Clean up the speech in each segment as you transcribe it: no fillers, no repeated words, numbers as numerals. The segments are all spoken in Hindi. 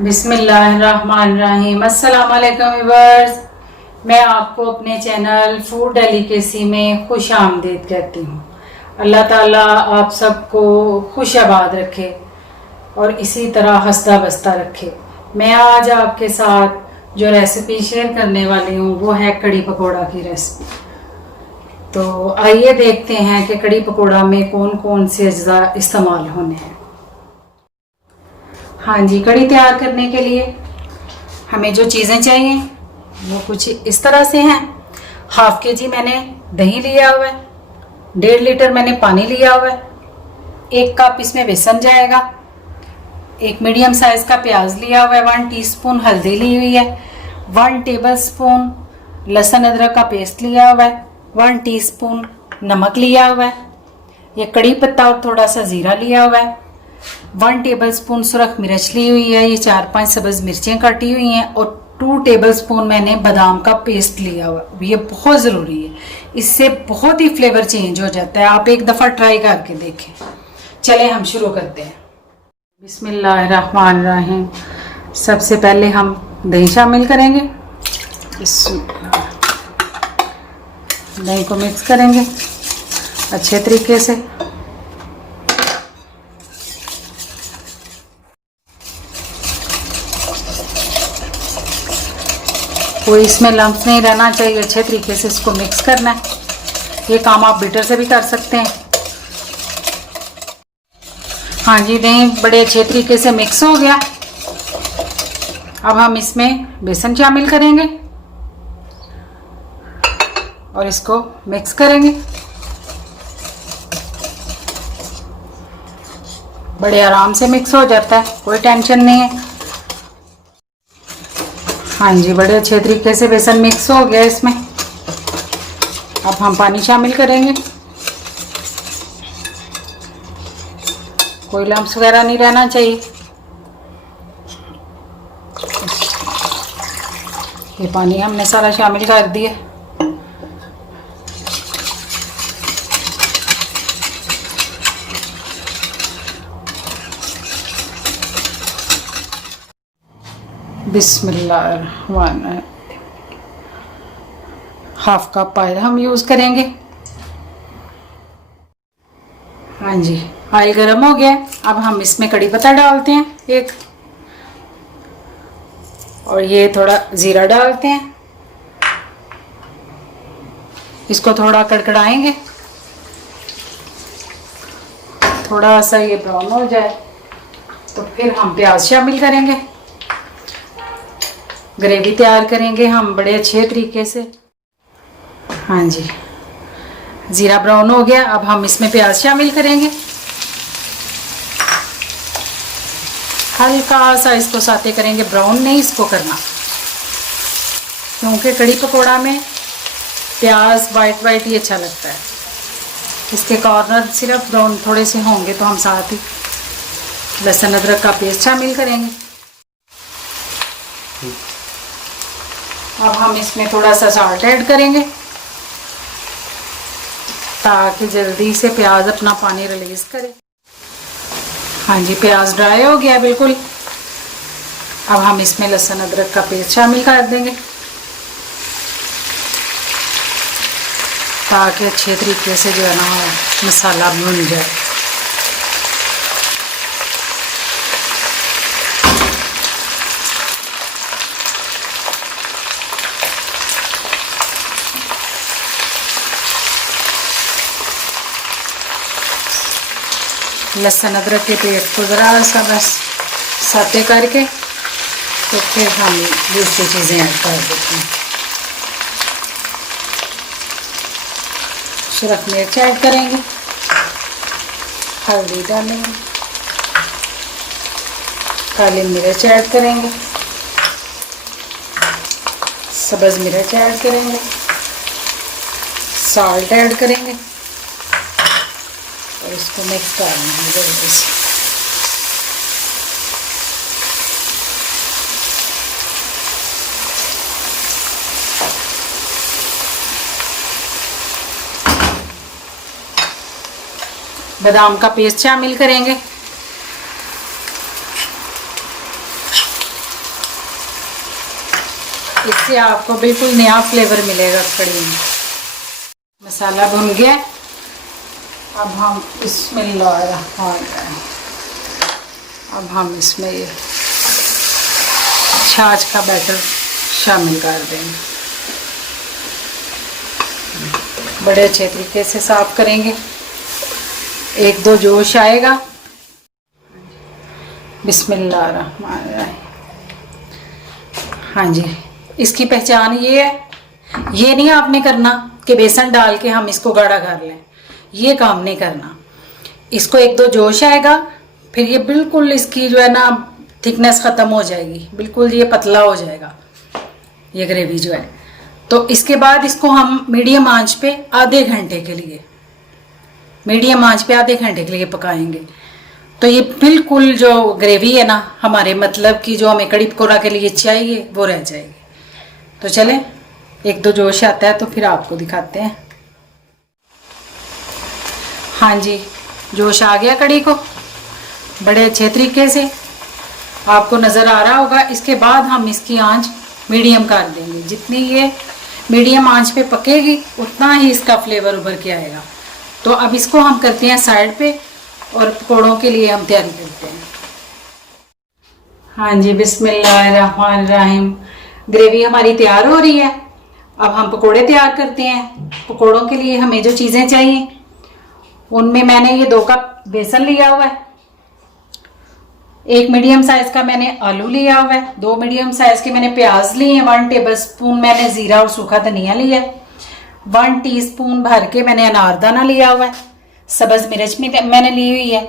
बिस्मिल्लाहिर्रहमानिर्रहीम। अस्सलाम वालेकुम व्यूअर्स, मैं आपको अपने चैनल फूड डेलिकेसी में खुश आमदीद कहती हूँ। अल्लाह ताला आप सबको खुश आबाद रखे और इसी तरह हंसता बसता रखे। मैं आज आपके साथ जो रेसिपी शेयर करने वाली हूँ वो है कड़ी पकौड़ा की रेसिपी। तो आइए देखते हैं कि कड़ी पकौड़ा में कौन कौन से अज्जा इस्तेमाल होने हैं। हाँ जी, कड़ी तैयार करने के लिए हमें जो चीज़ें चाहिए वो कुछ इस तरह से हैं। हाफ के जी मैंने दही लिया हुआ है, 1.5 लीटर मैंने पानी लिया हुआ है, 1 कप इसमें बेसन जाएगा, 1 मीडियम साइज़ का प्याज लिया हुआ है, 1 टीस्पून हल्दी ली हुई है, 1 टेबलस्पून लहसुन अदरक का पेस्ट लिया हुआ है, 1 टीस्पून नमक लिया हुआ है, ये कड़ी पत्ता और थोड़ा सा ज़ीरा लिया हुआ है, 1 टेबलस्पून सुरख मिर्च ली हुई है, ये 4-5 सब्ज़ मिर्चें काटी हुई हैं और 2 टेबलस्पून मैंने बादाम का पेस्ट लिया हुआ। ये बहुत ज़रूरी है, इससे बहुत ही फ्लेवर चेंज हो जाता है। आप एक दफ़ा ट्राई करके देखें। चले हम शुरू करते हैं। बिस्मिल्लाहिर्रहमानिर्रहीम। सबसे पहले हम दही शामिल करेंगे। दही को मिक्स करेंगे अच्छे तरीके से। कोई इसमें लम्स नहीं रहना चाहिए, अच्छे तरीके से इसको मिक्स करना है। ये काम आप बीटर से भी कर सकते हैं। हाँ जी, दही बड़े अच्छे तरीके से मिक्स हो गया। अब हम इसमें बेसन शामिल करेंगे और इसको मिक्स करेंगे। बड़े आराम से मिक्स हो जाता है, कोई टेंशन नहीं है। हाँ जी, बड़े अच्छे तरीके से बेसन मिक्स हो गया इसमें। अब हम पानी शामिल करेंगे। कोई लम्स वगैरह नहीं रहना चाहिए। ये पानी हमने सारा शामिल कर दिया। बिस्मिल्लाहिर्रहमानिर्रहीम। हाफ कप ऑयल हम यूज़ करेंगे। हाँ जी, ऑयल गर्म हो गया। अब हम इसमें कड़ी पत्ता डालते हैं एक, और ये थोड़ा ज़ीरा डालते हैं। इसको थोड़ा कड़कड़ाएंगे, थोड़ा सा ये ब्राउन हो जाए तो फिर हम प्याज शामिल करेंगे। ग्रेवी तैयार करेंगे हम बड़े अच्छे तरीके से। हाँ जी, ज़ीरा ब्राउन हो गया। अब हम इसमें प्याज शामिल करेंगे। हल्का सा इसको साते करेंगे, ब्राउन नहीं इसको करना, क्योंकि कड़ी पकौड़ा में प्याज वाइट वाइट ही अच्छा लगता है। इसके कॉर्नर सिर्फ ब्राउन थोड़े से होंगे तो हम साथ ही लहसुन अदरक का पेस्ट शामिल करेंगे। अब हम इसमें थोड़ा सा साल्ट ऐड करेंगे ताकि जल्दी से प्याज अपना पानी रिलीज करे। हाँ जी, प्याज ड्राई हो गया बिल्कुल। अब हम इसमें लहसुन अदरक का पेस्ट शामिल कर देंगे ताकि अच्छे तरीके से जो है ना मसाला भुन जाए। लहसुन अदरक के पेस्ट को ज़रा सा बस साते करके तो फिर हम दूसरी चीज़ें ऐड कर देते हैं। सुरख मिर्च ऐड करेंगे, हल्दी डालेंगे, काली मिर्च ऐड करेंगे, सब्ज़ मिर्च ऐड करेंगे, साल्ट ऐड करेंगे और इसको मिक्स करना है जल्दी से। बादाम का पेस्ट शामिल करेंगे। इससे आपको बिल्कुल नया फ्लेवर मिलेगा कड़ी में। मसाला भुन गया। अब हम अब हम इसमें ये छाछ का बैटर शामिल कर देंगे। बड़े अच्छे तरीके से साफ करेंगे। एक दो जोश आएगा। बिस्मिल्लाहिर्रहमानिर्रहीम। हाँ जी, इसकी पहचान ये है, ये नहीं आपने करना कि बेसन डाल के हम इसको गाढ़ा कर लें, ये काम नहीं करना। इसको एक दो जोश आएगा, फिर ये बिल्कुल इसकी जो है ना थिकनेस ख़त्म हो जाएगी, बिल्कुल ये पतला हो जाएगा ये ग्रेवी जो है। तो इसके बाद इसको हम मीडियम आंच पे आधे घंटे के लिए पकाएंगे। तो ये बिल्कुल जो ग्रेवी है ना हमारे मतलब की जो हमें कड़ी पकौड़ा के लिए चाहिए वो रह जाएगी। तो चले एक दो जोश आता है तो फिर आपको दिखाते हैं। हाँ जी, जोश आ गया कड़ी को बड़े अच्छे तरीके से, आपको नज़र आ रहा होगा। इसके बाद हम इसकी आंच मीडियम कर देंगे। जितनी ये मीडियम आंच पे पकेगी उतना ही इसका फ्लेवर उभर के आएगा। तो अब इसको हम करते हैं साइड पे और पकौड़ों के लिए हम तैयारी करते हैं। हाँ जी, बिस्मिल्लाहिर्रहमानिर्रहीम। ग्रेवी हमारी तैयार हो रही है। अब हम पकोड़े तैयार करते हैं। पकोड़ों के लिए हमें जो चीज़ें चाहिए उनमें मैंने ये 2 कप बेसन लिया हुआ है, 1 मीडियम साइज का मैंने आलू लिया हुआ है, 2 मीडियम साइज के मैंने प्याज लिए हैं, 1 टेबलस्पून मैंने जीरा और सूखा धनिया लिया है, 1 टीस्पून भर के मैंने अनारदाना लिया हुआ है, सब्ज मिर्च मैंने ली हुई है,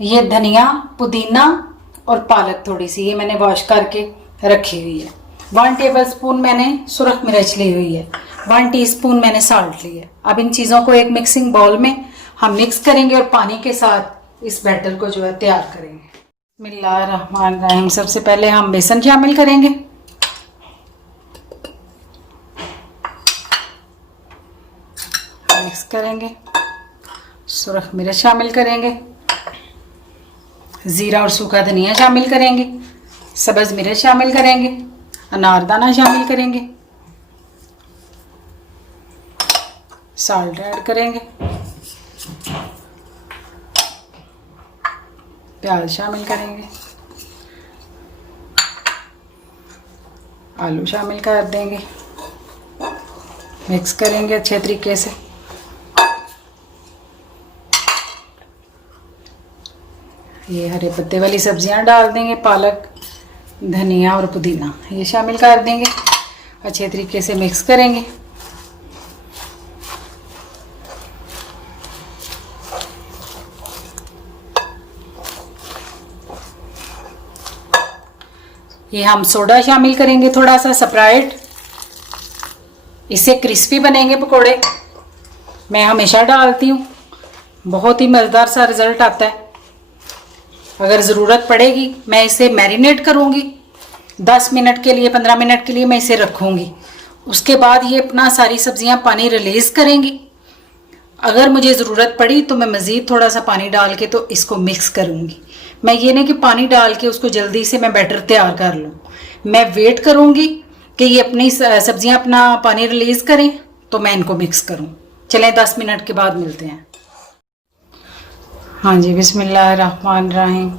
ये धनिया पुदीना और पालक थोड़ी सी ये मैंने वॉश करके रखी हुई है, 1 टेबलस्पून मैंने सुरख मिर्च ली हुई है, 1 टीस्पून मैंने साल्ट ली है। अब इन चीज़ों को एक मिक्सिंग बाउल में हम मिक्स करेंगे और पानी के साथ इस बैटर को जो है तैयार करेंगे। बिस्मिल्लाहिर्रहमानिर्रहीम। सबसे पहले हम बेसन शामिल करेंगे। मिक्स करेंगे, सुरख मिर्च शामिल करेंगे, ज़ीरा और सूखा धनिया शामिल करेंगे, सब्ज़ मिर्च शामिल करेंगे, अनारदाना शामिल करेंगे, साल्ट ऐड करेंगे, प्याज शामिल करेंगे, आलू शामिल कर देंगे, मिक्स करेंगे अच्छे तरीके से। ये हरे पत्ते वाली सब्जियां डाल देंगे, पालक धनिया और पुदीना ये शामिल कर देंगे, अच्छे तरीके से मिक्स करेंगे। ये हम सोडा शामिल करेंगे, थोड़ा सा स्प्राइट, इससे क्रिस्पी बनेंगे पकोड़े। मैं हमेशा डालती हूँ, बहुत ही मज़ेदार सा रिज़ल्ट आता है। अगर ज़रूरत पड़ेगी मैं इसे मैरिनेट करूँगी 10 मिनट के लिए, 15 मिनट के लिए मैं इसे रखूँगी। उसके बाद ये अपना सारी सब्जियाँ पानी रिलीज़ करेंगी। अगर मुझे ज़रूरत पड़ी तो मैं मज़ीद थोड़ा सा पानी डाल के तो इसको मिक्स करूँगी। मैं ये नहीं कि पानी डाल के उसको जल्दी से मैं बैटर तैयार कर लूँ, मैं वेट करूँगी कि ये अपनी सब्जियाँ अपना पानी रिलीज़ करें तो मैं इनको मिक्स करूँ। चलें 10 मिनट के बाद मिलते हैं। हाँ जी, बिस्मिल्लाहिर्रहमानिर्रहीम।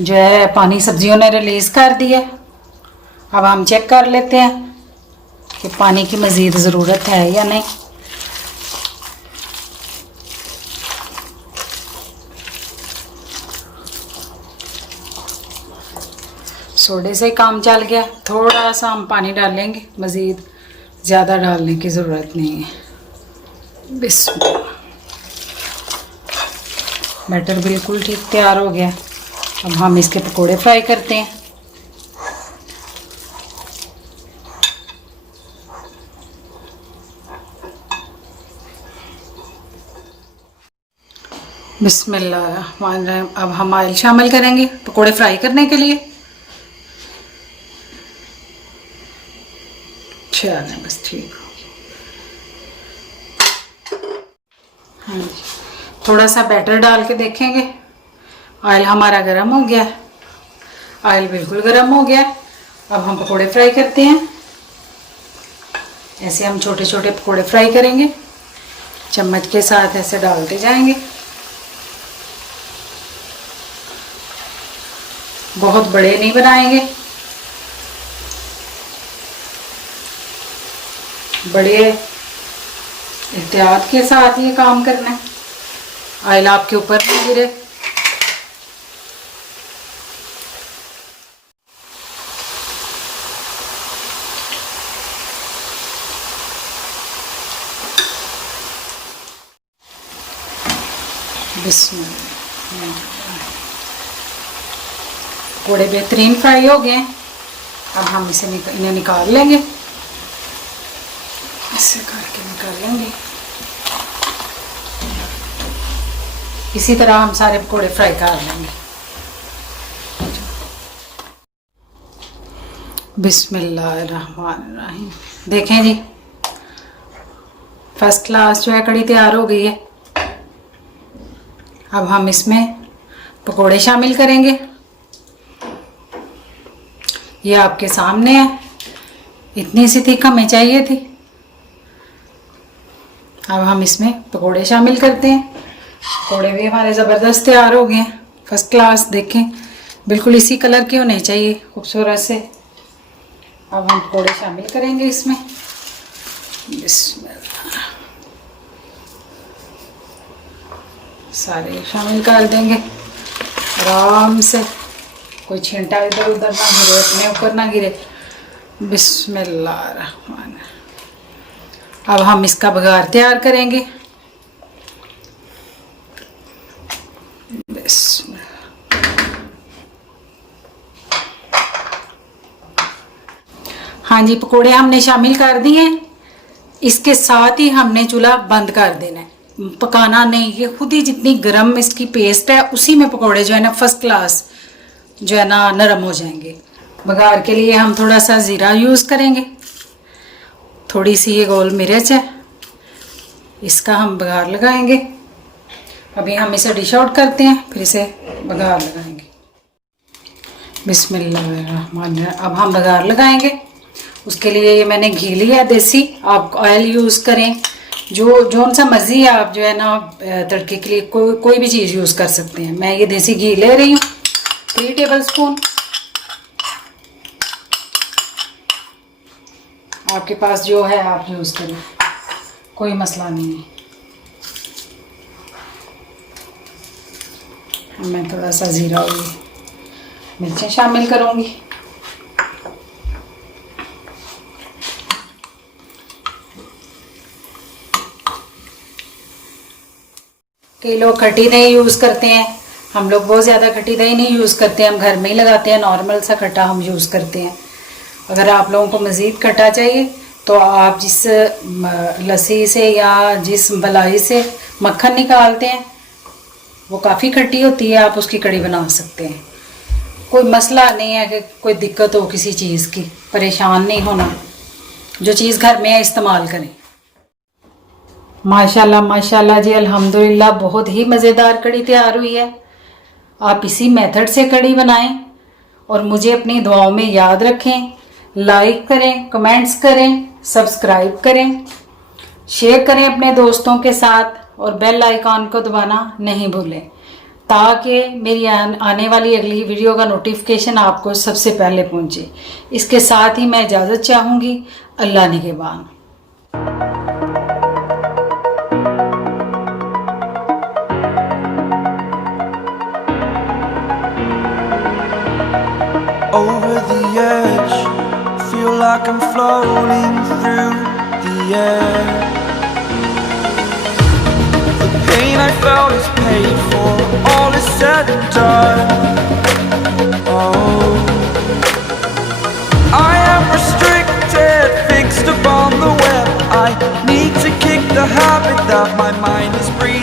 जो है पानी सब्जियों ने रिलीज़ कर दिया। अब हम चेक कर लेते हैं कि पानी की मज़ीद ज़रूरत है या नहीं। सोडे से काम चल गया, थोड़ा सा हम पानी डालेंगे, मज़ीद ज़्यादा डालने की ज़रूरत नहीं है। बिस्मिल्लाह। बैटर बिल्कुल ठीक तैयार हो गया। अब हम इसके पकोड़े फ्राई करते हैं। बिस्मिल्लाहिर्रहमानिर्रहीम। अब हम ऑयल शामिल करेंगे पकोड़े फ्राई करने के लिए। चलिए बस ठीक हो गया। हाँ जी, थोड़ा सा बैटर डाल के देखेंगे। ऑयल हमारा गर्म हो गया, ऑयल बिल्कुल गर्म हो गया। अब हम पकोड़े फ्राई करते हैं। ऐसे हम छोटे छोटे पकोड़े फ्राई करेंगे, चम्मच के साथ ऐसे डालते जाएंगे। बहुत बड़े नहीं बनाएंगे, बड़े एहतियात के साथ ये काम करना है, ऑयल आपके ऊपर नहीं गिरे। पकौड़े बेहतरीन फ्राई हो गए। अब हम इन्हें निकाल लेंगे, ऐसे करके निकाल लेंगे। इसी तरह हम सारे पकौड़े फ्राई कर लेंगे। बिस्मिल्लाहिर्रहमानिर्रहीम। देखें जी, फर्स्ट क्लास जो है कड़ी तैयार हो गई है। अब हम इसमें पकोड़े शामिल करेंगे। ये आपके सामने है, इतनी सी थिक हमें चाहिए थी। अब हम इसमें पकोड़े शामिल करते हैं। पकोड़े भी हमारे ज़बरदस्त तैयार हो गए हैं, फर्स्ट क्लास। देखें, बिल्कुल इसी कलर के होने चाहिए, खूबसूरत से। अब हम पकोड़े शामिल करेंगे इसमें। सारे शामिल कर देंगे आराम से, कोई छींटा इधर उधर ना गिरे, अपने ऊपर ना गिरे। बिस्मिल्लाहिर्रहमान। अब हम इसका बघार तैयार करेंगे। हाँ जी, पकोड़े हमने शामिल कर दिए। इसके साथ ही हमने चूल्हा बंद कर देना है, पकाना नहीं। ये खुद ही जितनी गरम इसकी पेस्ट है, उसी में पकोड़े जो है ना फर्स्ट क्लास जो है ना नरम हो जाएंगे। बघार के लिए हम थोड़ा सा ज़ीरा यूज़ करेंगे, थोड़ी सी ये गोल मिर्च है, इसका हम बघार लगाएंगे। अभी हम इसे डिश आउट करते हैं, फिर इसे बघार लगाएंगे। बिस्मिल्लाहिर्रहमानिर्रहीम। अब हम बघार लगाएंगे। उसके लिए ये मैंने घी लिया है देसी, आप ऑयल यूज़ करें, जो सा मर्जी है। आप जो है ना तड़के के लिए कोई भी चीज़ यूज़ कर सकते हैं। मैं ये देसी घी ले रही हूँ 3 टेबल स्पून। आपके पास जो है आप यूज़ करें, कोई मसला नहीं है। मैं थोड़ा सा ज़ीरा और मिर्चें शामिल करूँगी। कई लोग खट्टी दही यूज़ करते हैं, हम लोग बहुत ज़्यादा खट्टी दही नहीं यूज़ करते हैं, हम घर में ही लगाते हैं, नॉर्मल सा खट्टा हम यूज़ करते हैं। अगर आप लोगों को मज़ीद खट्टा चाहिए तो आप जिस लस्सी से या जिस मलाई से मक्खन निकालते हैं वो काफ़ी खट्टी होती है, आप उसकी कड़ी बना सकते हैं। कोई मसला नहीं है कि कोई दिक्कत हो किसी चीज़ की, परेशान नहीं होना। जो चीज़ घर में है इस्तेमाल करें। माशाल्लाह माशाल्लाह जी, अल्हम्दुलिल्लाह, बहुत ही मज़ेदार कड़ी तैयार हुई है। आप इसी मेथड से कड़ी बनाएं और मुझे अपनी दुआओं में याद रखें। लाइक करें, कमेंट्स करें, सब्सक्राइब करें, शेयर करें अपने दोस्तों के साथ और बेल आइकॉन को दबाना नहीं भूलें, ताकि मेरी आने वाली अगली वीडियो का नोटिफिकेशन आपको सबसे पहले पहुंचे। इसके साथ ही मैं इजाज़त चाहूँगी। अल्लाह निगहबान। Over the edge, feel like I'm floating through the air. The pain I felt is paid for, all is said and done. Oh, I am restricted, fixed upon the web. I need to kick the habit that my mind is breathing.